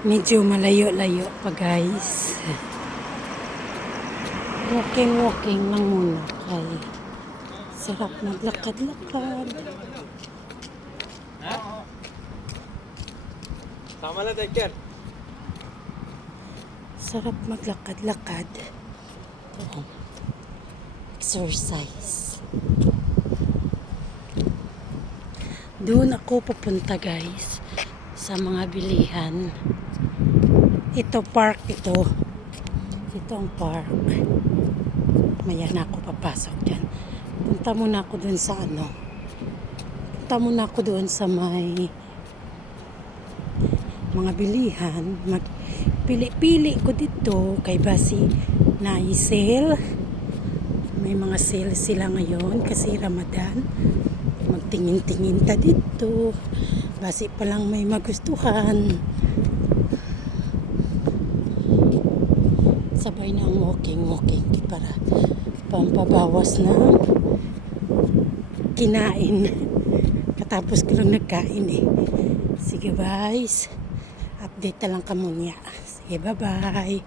Medyo malayo-layo pa guys. Walking lang muna kay sarap maglakad-lakad. Sama lang, take care. Sarap maglakad-lakad. Ito. Exercise. Doon ako pupunta guys sa mga bilihan. Ito park ito. Ito ang park. Maya na ako papasok dyan. Punta muna ako doon sa ano. Punta muna ako doon sa may mga bilihan. Magpili-pili ko dito kay basi na i-sale. May mga sale sila ngayon kasi Ramadan. Magtingin-tingin ta dito. Basi pa lang may magustuhan. Sabay na ang walking para pampabawas na kinain. Katapos ko lang nagkain eh. Sige guys. Update na lang kamo niya. Sige, bye-bye.